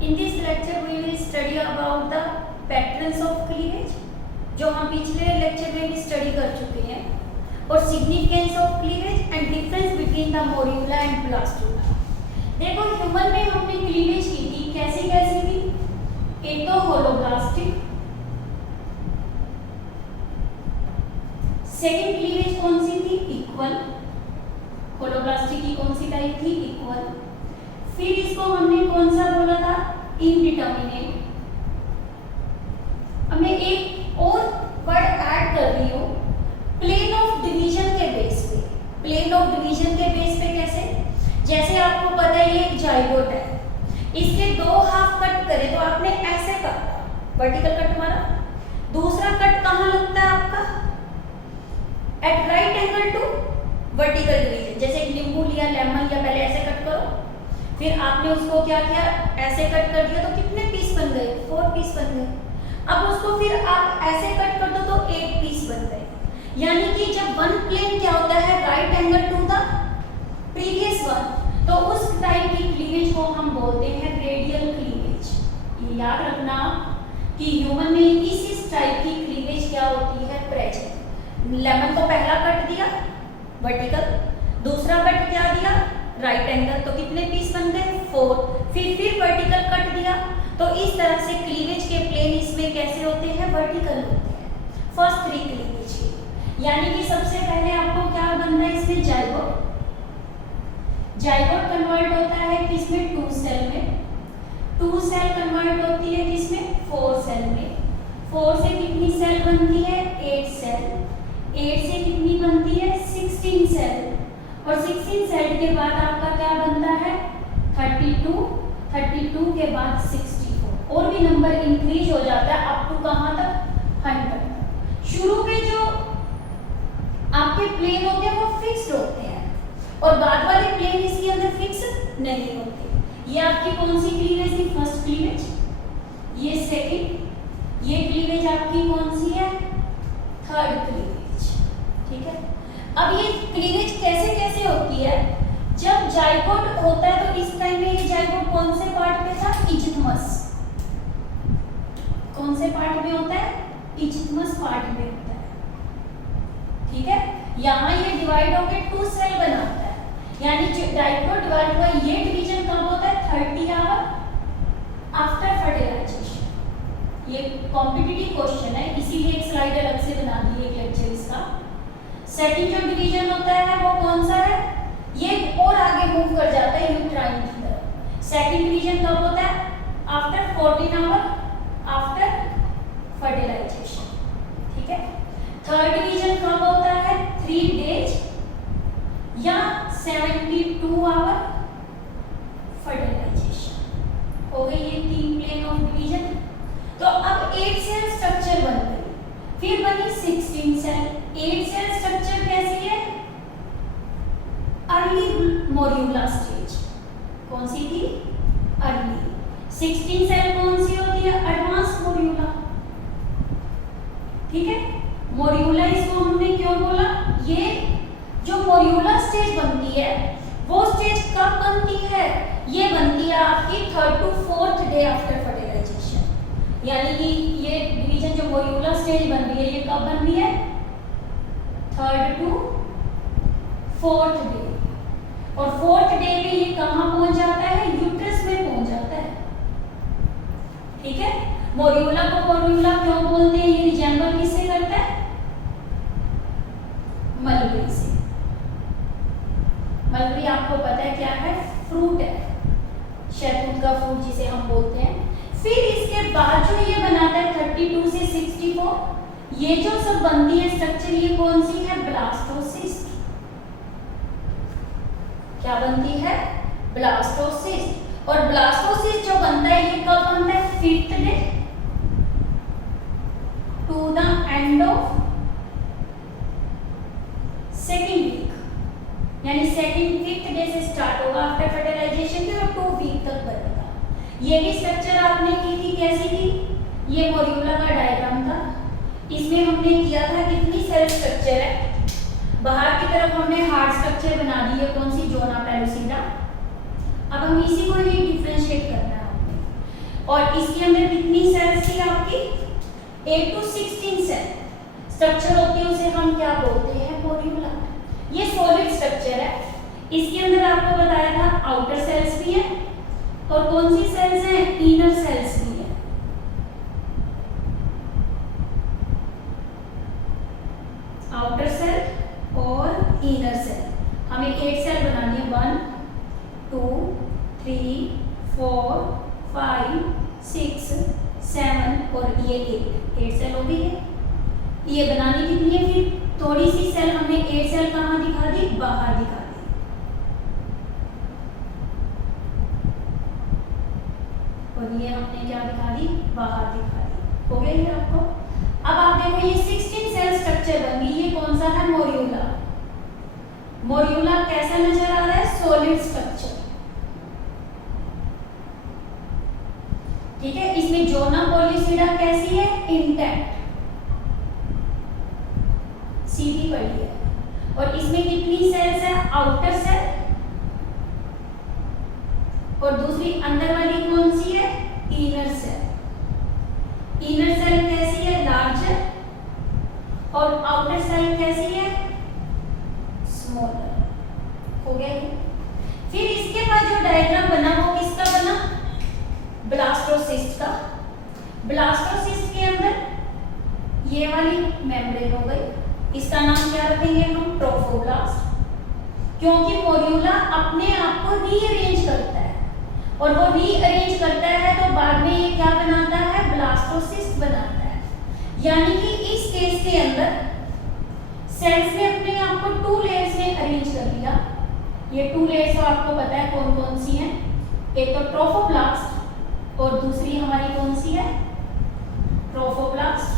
In this lecture we will study about the patterns of cleavage, जो हम पिछले lecture में भी स्टडी कर चुके हैं, और significance of cleavage and difference between the morula and blastula. देखो ह्यूमन में हमने क्लीवेज की थी, कैसी कैसी थी? एक तो होलोब्लास्टिक, सेकेंड क्लीवेज कौन सी थी? इक्वल। होलोब्लास्टिक की कौन सी टाइप थी? इक्वल। फिर इसको हमने कौन सा बोला था? इनडिटर्मिनेट। अब मैं एक और वर्ड ऐड कर रही हूँ, प्लेन ऑफ डिवीजन के बेस पे। प्लेन ऑफ डिवीजन के बेस पे कैसे? जैसे आपको पता है ये एक जाइगोट है, इसके दो हाफ कट करें तो आपने ऐसे काटा, वर्टिकल कट मारा। दूसरा कट कहाँ लगता है आपका? At right angle to vertical division. जैसे एक नींबू लिया, लेमन लिया, पहले ऐसे कट करो, फिर आपने उसको क्या किया? ऐसे कट कर दिया, तो कितने पीस बन गए? 4 पीस बन गए। अब उसको फिर आप ऐसे कट कर दो तो 8 पीस बन गए। यानी कि जब वन प्लेन क्या होता है? Right angle to the previous one, तो उस टाइप की क्लीवेज को हम बोलते हैं रेडियल क्लीवेज। ये याद रखना कि ह्यूमन में इस टाइप की क्लीवेज क्या होती है? प्रेजेंट। लेमन को पहला कट दिया वर्टिकल, दूसरा कट क्या दिया? राइट एंगल, तो कितने पीस बन गए? 4। फिर वर्टिकल कट दिया, तो इस तरह से क्लीवेज के प्लेन इसमें कैसे होते हैं? वर्टिकल होते हैं। फर्स्ट 3 क्लीवेज के, यानी कि सबसे पहले आपको क्या बनना है इसमें? जाइगोट। जाइगोट कन्वर्ट होता है किसमें? 2 सेल में। 2 सेल कन्वर्ट होती है किसमें? 4 सेल में। 4 से कितनी सेल बनती है? 8 सेल। 8 से कितनी बनती है? 16 सेल। और 16 सेल के बाद आपका क्या बनता है? 32। 32 के बाद 64, और भी नंबर इंक्रीज हो जाता है अप टू कहाँ तक? 100। शुरू में जो आपके प्लेन होते हैं वो फिक्स्ड होते हैं, और बाद वाले प्लेन इसके अंदर फिक्स नहीं होते। ये आपकी कौन सी क्लीवेज थी? First cleavage. ये सेकंड। ये क्लीवेज आपकी कौन सी है? Third cleavage. ठीक है। अब ये क्लीवेज कैसे कैसे होती है? जब जाइगोट होता है तो इस टाइम में ये जाइगोट कौन से पार्ट पे था? इजिथमस। कौन से पार्ट में होता है? इजिथमस पार्ट में होता है। ठीक है। यहाँ ये डिवाइड होकर 2 सेल बनाता है, यानी जाइगोट डिवाइड हुआ। ये डिवीजन कब होता है? 30 आवर आफ्टर फर्टिलाइजेशन। ये कॉम्पिटिटिव क्वेश्चन है, इसीलिए एक स्लाइड अलग से बना दी है एक लेक्चर इसका। सेकंड जो डिवीजन होता है वो कौन सा है? ये और आगे मूव कर जाता है यूट्राइन की तरफ। सेकंड डिवीजन कब होता है? After 14 hour after fertilization. ठीक है। थर्ड डिवीजन कब होता है? 3 डेज या 72 आवर फर्टिलाइजेशन। हो गई ये 3 प्लेन ऑफ डिवीजन। तो अब 8 सेल स्ट्रक्चर बन गई, फिर बनी 16 सेल। 8 सेल स्ट्रक्चर कैसी है? Early morula stage. कौन सी थी? अर्ली। 16 सेल कौन सी होती है? एडवांस मोड्यूला। ठीक है। मोड्यूला इसको हमने क्यों बोला? ये जो मोड्यूला स्टेज बनती है वो स्टेज कब बनती है? ये बनती है आपकी 3rd to 4th day after fertilisation. यानी कि ये डिवीजन जो मोड्यूला स्टेज बन रही है ये कब बन रही है? 3rd to 4th day. और 4th डे में ये कहाँ पहुंच जाता है? यूट्रस में पहुंच जाता है। ठीक है। मोड्यूला को मोड्यूला क्यों बोलते हैं? ये रिजेंबल किससे करता है? मलबरी से। मलबरी आपको पता है क्या है? फ्रूट है, शहतूत का फ्रूट जिसे हम बोलते हैं। फिर इसके बाद जो ये बनाता है 32 से 64, ये जो सब बनती है स्ट्रक्चर, ये कौन सी है? ब्लास्टोसिस्ट। क्या बनती है? ब्लास्टोसिस्ट। और ब्लास्टोसिस्ट जो बनता है ये कब बनता है? 5th day to the end of 2nd week, यानी 2nd 5th डे से स्टार्ट होगा आफ्टर फर्टिलाइजेशन के, और 2 वीक तक बनेगा। ये भी स्ट्रक्चर आपने की थी, कैसी थी? ये मोड्यूला का डायग्राम था। इसमें हमने किया था कितनी सेल स्ट्रक्चर है? बाहर की तरफ हमने हार्ड स्ट्रक्चर बना दी है, कौन सी? Zona pellucida. अब हम इसी को ही डिफरेंशिएट करना है हमने। इसके अंदर कितनी सेल्स थी आपकी? 8 to 16 सेल स्ट्रक्चर होती है, उसे हम क्या बोलते हैं? मोरियोला। ये सॉलिड स्ट्रक्चर है। इसके अंदर आपको बताया था आउटर सेल्स भी है और कौन सी सेल्स हैं? इनर सेल्स भी है। आउटर सेल और इनर सेल। हमें 8 सेल बनानी है। 1 2 3 4 5 6 7 और ये 8 सेल हो गई है। ये बनानी कितनी है? फिर थोड़ी सी सेल हमने 8 सेल कहाँ दिखा दी? बाहर दिखा दी। और ये हमने क्या दिखा दी? बाहर दिखा दी। हो गया ये आपको? अब आप देखो ये 16 सेल स्ट्रक्चर बन गई। ये कौन सा है? मोरियोला। मोरियोला कैसा नजर आ रहा है? Solid structure. ठीक है। इसमें जोना पॉलीसिडा कैसी है? इंटैक्ट, सीधी पड़ी है। और इसमें कितनी सेल्स है? आउटर सेल और दूसरी अंदर वाली कौन सी है? Inner cell. इनर सेल कैसी है? लार्जर और आउटर सेल कैसी है? स्मॉलर। हो गया ये। फिर इसके बाद जो डायग्राम बना वो किसका बना? ब्लास्टोसिस्ट का। ब्लास्टोसिस्ट के अंदर ये वाली मेम्ब्रेन हो गई। इसका नाम क्या रखेंगे हम? ट्रोफोब्लास्ट। क्योंकि मोरियोला अपने आप को रीअरेंज करता है और वो रीअरेंज करता है तो बाद में ये क्या बनाता है? ब्लास्टोसिस्ट बनाता है। यानी कि इस केस के अंदर सेल्स ने अपने आप को 2 लेयर्स में अरेंज कर लिया। ये 2 लेयर्स तो आपको पता है कौन कौन सी हैं? एक तो ट्रोफोब्लास्ट और दूसरी हमारी कौन सी है? ट्रोफोब्लास्ट।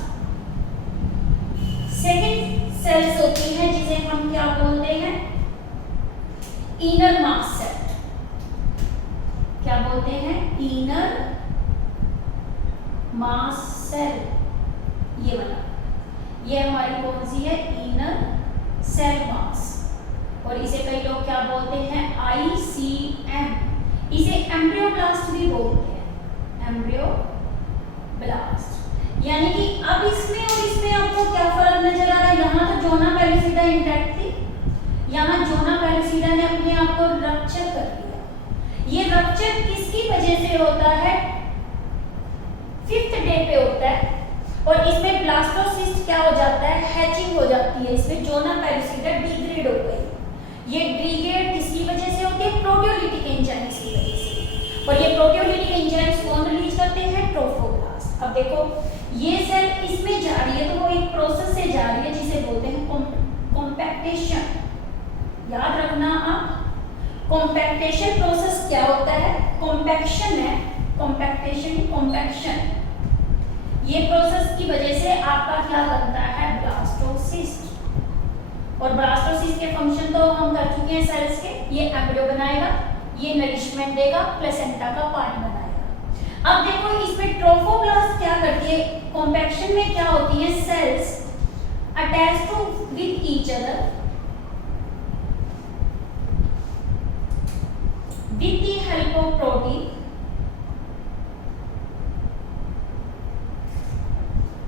सेकंड सेल्स होती है जिसे हम क्या बोलते हैं? Inner mass cell. क्या बोलते हैं? Inner mass cell. ये वाला, ये हमारी कौन सी है? Inner cell mass. और इसे कई लोग क्या बोलते हैं? ICM। इसे एम्ब्रियोब्लास्ट भी बोलते हैं। एम्ब्रियोब्लास्ट। यानी कि अब इसमें और इसमें आपको क्या फर्क नजर आ रहा है? यहाँ तो जोना पेलिसिडा इंटैक्ट थी, यहाँ जोना पेलिसिडा ने अपने आप को रप्चर कर दिया। ये रप्चर किसकी वजह से होता है? 5th डे पे होता है। और इसमें ब्लास्टोसिस्ट क्या हो जाता है? हैचिंग हो जाती है। इसमें जोना पेलिसिडा डिग्रेड हो गई। ये डिग्रेड किसकी वजह से होती है? प्रोटियोलिटिक एंजाइम्स की वजह से। और ये प्रोटियोलिटिक एंजाइम्स कौन रिलीज करते हैं? ट्रोफोब्लास्ट। अब देखो ये सेल इसमें जा रही है तो वो एक प्रोसेस से जा रही है जिसे बोलते हैं कॉम्पैक्टेशन। याद रखना आप, कॉम्पैक्टेशन प्रोसेस क्या होता है? कॉम्पैक्शन है, कॉम्पैक्टेशन, कॉम्पैक्शन। ये प्रोसेस की वजह से आपका क्या बनता है? ब्लास्टोसिस्ट। और ब्लास्टोसिस्ट के फंक्शन तो हम कर चुके हैं सेल्स के। ये एम्ब्रियो बनाएगा, ये नरिशमेंट देगा, प्लेसेंटा का पार्ट बनाएगा। अब देखो इसमें ट्रोफोब्लास्ट क्या करती है? कॉम्पैक्शन में क्या होती है? Cells attach to with each other with the help of protein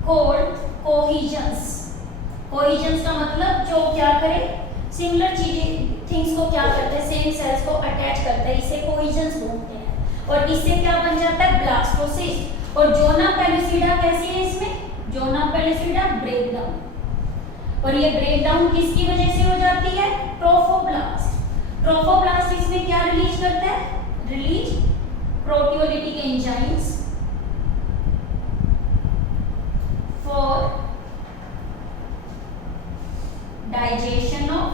called cohesions। cohesions का मतलब जो क्या करे? सिमिलर चीजें, थिंग्स को क्या करते हैं? सेम सेल्स को अटैच करते हैं। इसे cohesions बोलते हैं। और इससे क्या बन जाता है? ब्लास्टोसिस्ट। और जोना पेलिसिडा कैसी है? इसमें जोना पेलिसिडा ब्रेकडाउन। और ये ब्रेकडाउन किसकी वजह से हो जाती है? ट्रोफोब्लास्ट। ट्रोफोब्लास्ट इसमें क्या रिलीज करता है? Release proteolytic enzymes for digestion of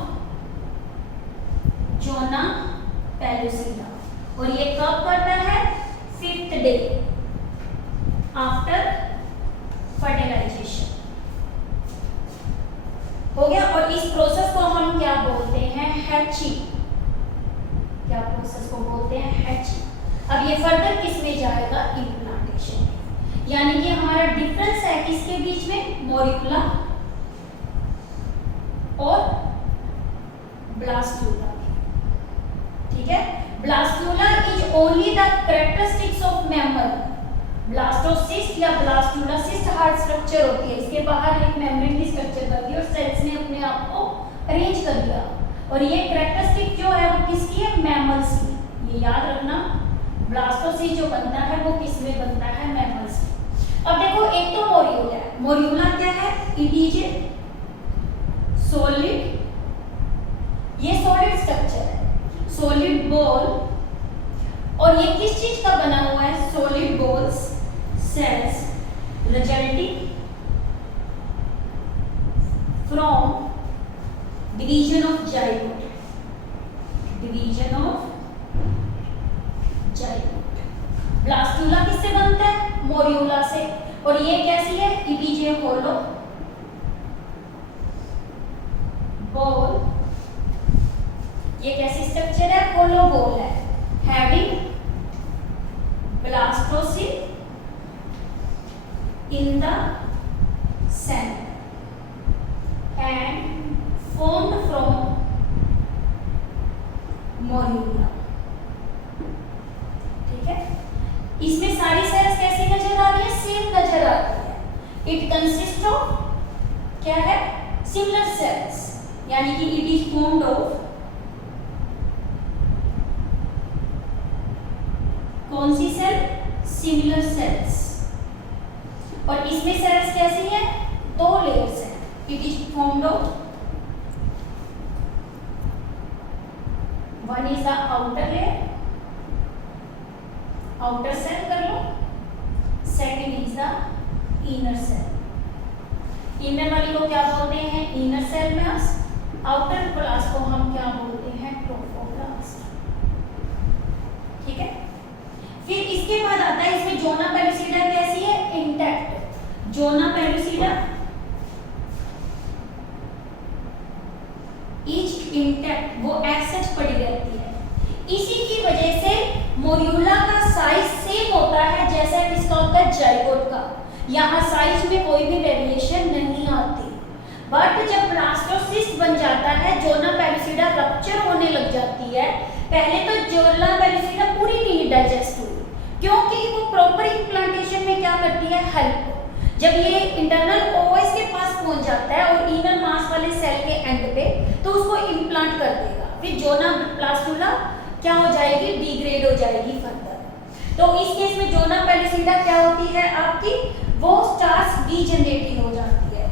zona pellucida. और ये कब करता है? 5th day after fertilisation. हो गया। और इस प्रोसेस को हम क्या बोलते हैं? हैचिंग। क्या प्रोसेस को बोलते हैं? हैचिंग। अब ये फर्दर किस में जाएगा? इम्प्लांटेशन। यानी कि हमारा डिफरेंस है किसके बीच में? मोरिकुला और ब्लास्टुला। ठीक है। Blastula is only the characteristics of mammal blastocyst या ब्लास्टुला सिस्ट हार्ड स्ट्रक्चर होती है, इसके बाहर एक मेम्ब्रेन की स्ट्रक्चर बनती है और सेल्स ने अपने आप को अरेंज कर लिया। और ये कैरेक्टरिस्टिक जो है वो किसकी है? मैमल्स की। ये याद रखना, ब्लास्टोसिस्ट जो बनता है वो किस में बनता है? मैमल्स में। अब देखो, एक तो मोरियोला है। मोरियोला क्या है? इट इज ए सॉलिड, ये सॉलिड स्ट्रक्चर है, सॉलिड बॉल। और ये किस चीज का बना हुआ है? Solid balls cells resulting from division of zygote, division of zygote. Blastula किससे बनता है? मोरियोला से। और ये कैसी है? It is a hollow ball. ये कैसी स्ट्रक्चर है? होलो बॉल है, having blastocyst in the center and formed from morula। ठीक है, इसमें सारी सेल्स कैसी नजर आ रही है? सेम नजर आ रही है। इट कंसिस्ट ऑफ क्या है? सिमिलर सेल्स, यानी कि इट इज फॉर्म्ड ऑफ कौन सी सेल? Similar sales. और इसमें सेल्स कैसी है? दो लेयर्स है। It is formed of, one is the outer layer, outer cell कर लो, second is the inner cell. Inner वाली को क्या बोलते हैं? Inner cell mass. Outer class को हम क्या बोलते हैं? ट्रोफोब्लास्ट। ठीक है, फिर इसके बाद आता है इसमें जोना पेलुसिडा कैसी है? Intact. Zona pellucida is intact, वो ऐसे पड़ी रहती है। इसी की वजह से मोरियोला का साइज सेम होता है जैसा किसका होता है? जाइगोट का। यहाँ साइज में कोई भी वेरिएशन नहीं आती। बट जब ब्लास्टोसिस्ट बन जाता है, जोना पेलुसिडा रप्चर होने लग जाती है। पहले तो जोना पेलुसिडा पूरी नहीं डाइजेस्ट हुई, क्योंकि वो प्रॉपर इम्प्लांटेशन में क्या करती है? हेल्प। जब ये इंटरनल ओएस के पास पहुंच जाता है और इनर मास वाले सेल के एंड पे, तो उसको इम्प्लांट कर देगा। फिर जोना ब्लास्टुला क्या हो जाएगी? डिग्रेड हो जाएगी फर्दर। तो इस केस में जोना पेलुसिडा क्या होती है आपकी? वो स्टार्स डीजेनरेटिंग हो जाती है।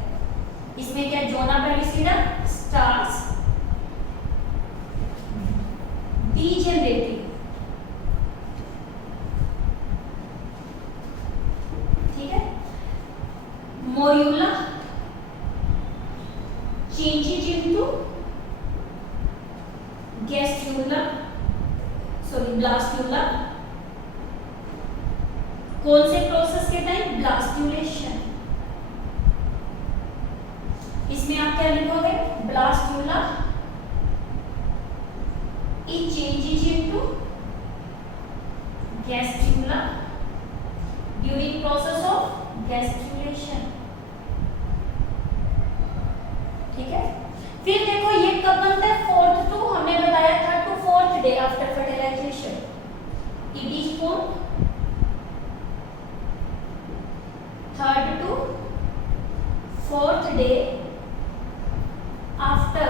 इसमें क्या? Zona pellucida starts degenerating. ठीक है, मोरियोला changes into gastrula, sorry blastula। कौन से प्रोसेस के टाइम? ब्लास्टुलेशन। इसमें आप क्या लिखोगे? Blastula it changes into gastrula during process of gastrulation। ठीक है, फिर देखो ये कब बनता है? 4th टू, हमने बताया था, to 4th day after fertilization. It is form 3rd to 4th day after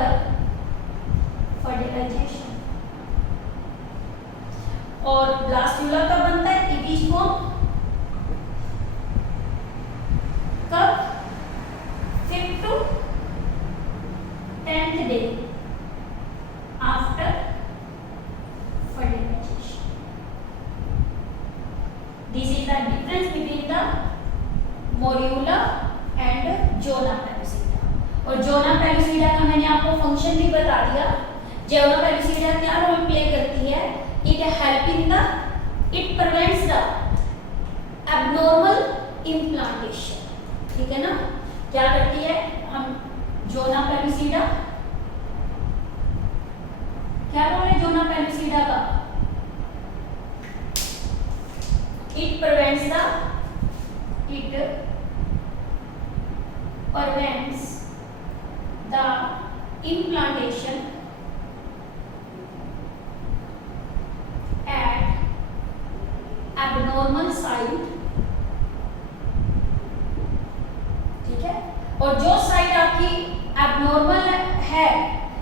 fertilization. और ब्लास्टुला कब बनता है? इट इज फॉर्म कब? 5th to 10th day after fertilization। This is the difference between the morula and zona pellucida. और zona pellucida का मैंने आपको function भी बता दिया। जोना पेलुसिडा क्या रोल प्ले करती है? It helping the, it prevents the abnormal implantation. ठीक है ना, क्या करती है? हम जोना पेलुसिडा, क्या रोल है जोना पेलुसिडा का? It prevents the, it prevents the implantation at abnormal site और जो साइड आपकी एबनॉर्मल है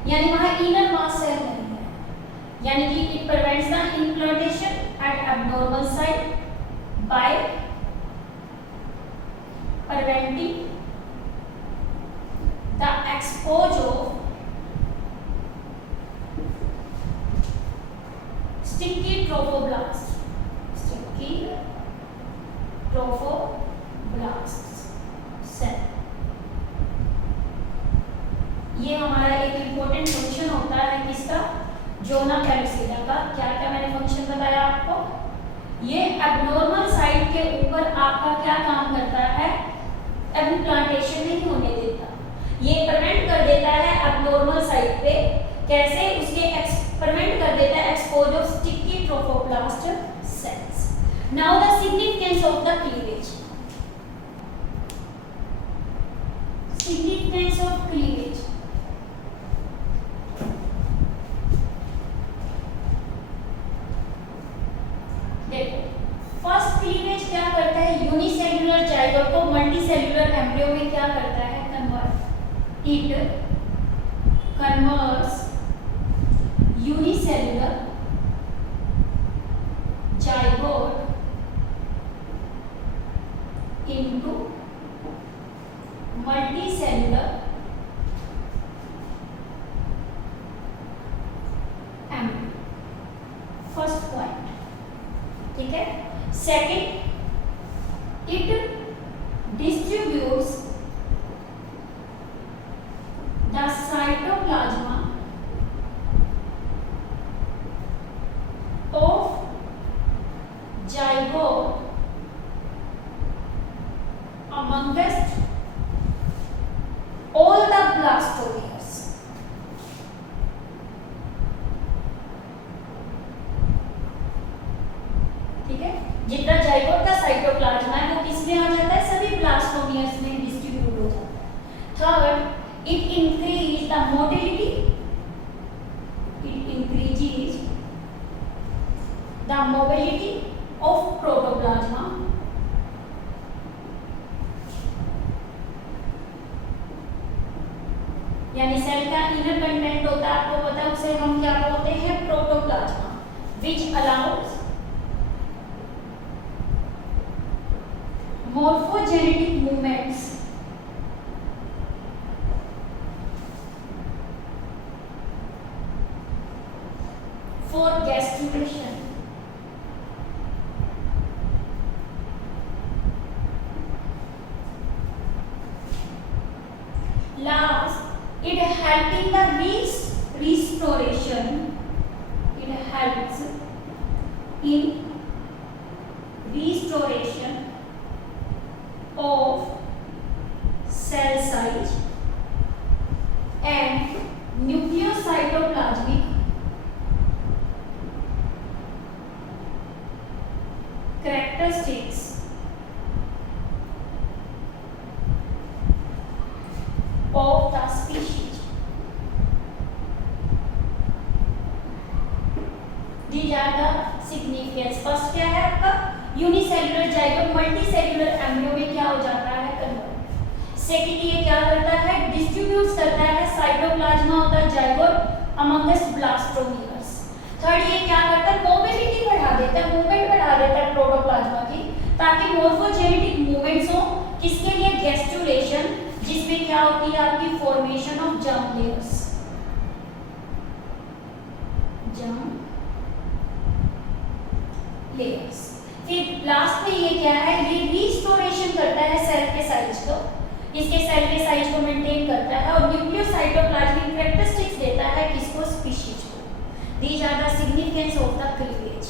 यानी वहां इनर मास सेल नहीं है, यानी कि it prevents the implantation at abnormal side by preventing the exposure of sticky trophoblasts cell। ये हमारा एक इम्पोर्टेंट फंक्शन होता है किसका, जोना कैल्सिडा का। क्या क्या मैंने फंक्शन बताया आपको, ये एबनॉर्मल साइड के ऊपर आपका क्या काम करता है, इम्प्लांटेशन नहीं होने देता, ये प्रिवेंट कर देता है एबनॉर्मल साइड पे। कैसे, उसके प्रिवेंट कर देता है exposure of sticky trophoblast sales. Now the significance of the cleavage. Significance of cleavage, देखो फर्स्ट क्लीवेज क्या करता है, यूनिसेल्युलर जाइगोट को मल्टीसेल्युलर एम्ब्रियो में क्या करता है, convert. It converts unicellular zygote into multicellular embryo. First point, ठीक है। Second, it distributes the cytoplasma of zygote amongst all the blastomeres। ठीक है, जितना जाइगोट का साइटोप्लाज्मा है वो किस में आ जाता है, सभी ब्लास्टोमियर्स में डिस्ट्रीब्यूट हो जाता है। Third, it increase the motility, it increases the mobility of protoplasm यानी सेल का इनर कंटेंट होता है, आपको पता है, उसे हम क्या बोलते हैं, protoplasm, which allows morphogenetic movements for gastrulation। Last, it helping the restoration, it helps in restoration of cell size and nucleocytoplasmic characteristics of the species। These are the significance। First क्या है आपका, यूनिसेल्युलर जाइगोट मल्टीसेल्युलर एम्ब्रियो में क्या हो जाता है, convert. Second, ये क्या करता है, डिस्ट्रीब्यूट करता है साइटोप्लाज्मा होता है जाइगोट अमंगस्ट ब्लास्टोमियर्स। थर्ड, ये क्या करता है, मोबिलिटी बढ़ा देता है, मूवमेंट बढ़ा देता है प्रोटोप्लाज्मा की, ताकि मोर्फोजेनेटिक मूवमेंट्स हो। किसके लिए, गैस्ट्रुलेशन, जिसमें क्या होती है आपकी formation of germ layers, germ layers. फिर लास्ट में ये क्या है, ये रिस्टोरेशन करता है सेल के साइज को, इसके सेल के साइज को मेंटेन करता है और न्यूक्लियोसाइटोप्लाज्मिक कैरेक्टरिस्टिक्स देता है किसको, स्पीशीज को। These are the significance of the cleavage.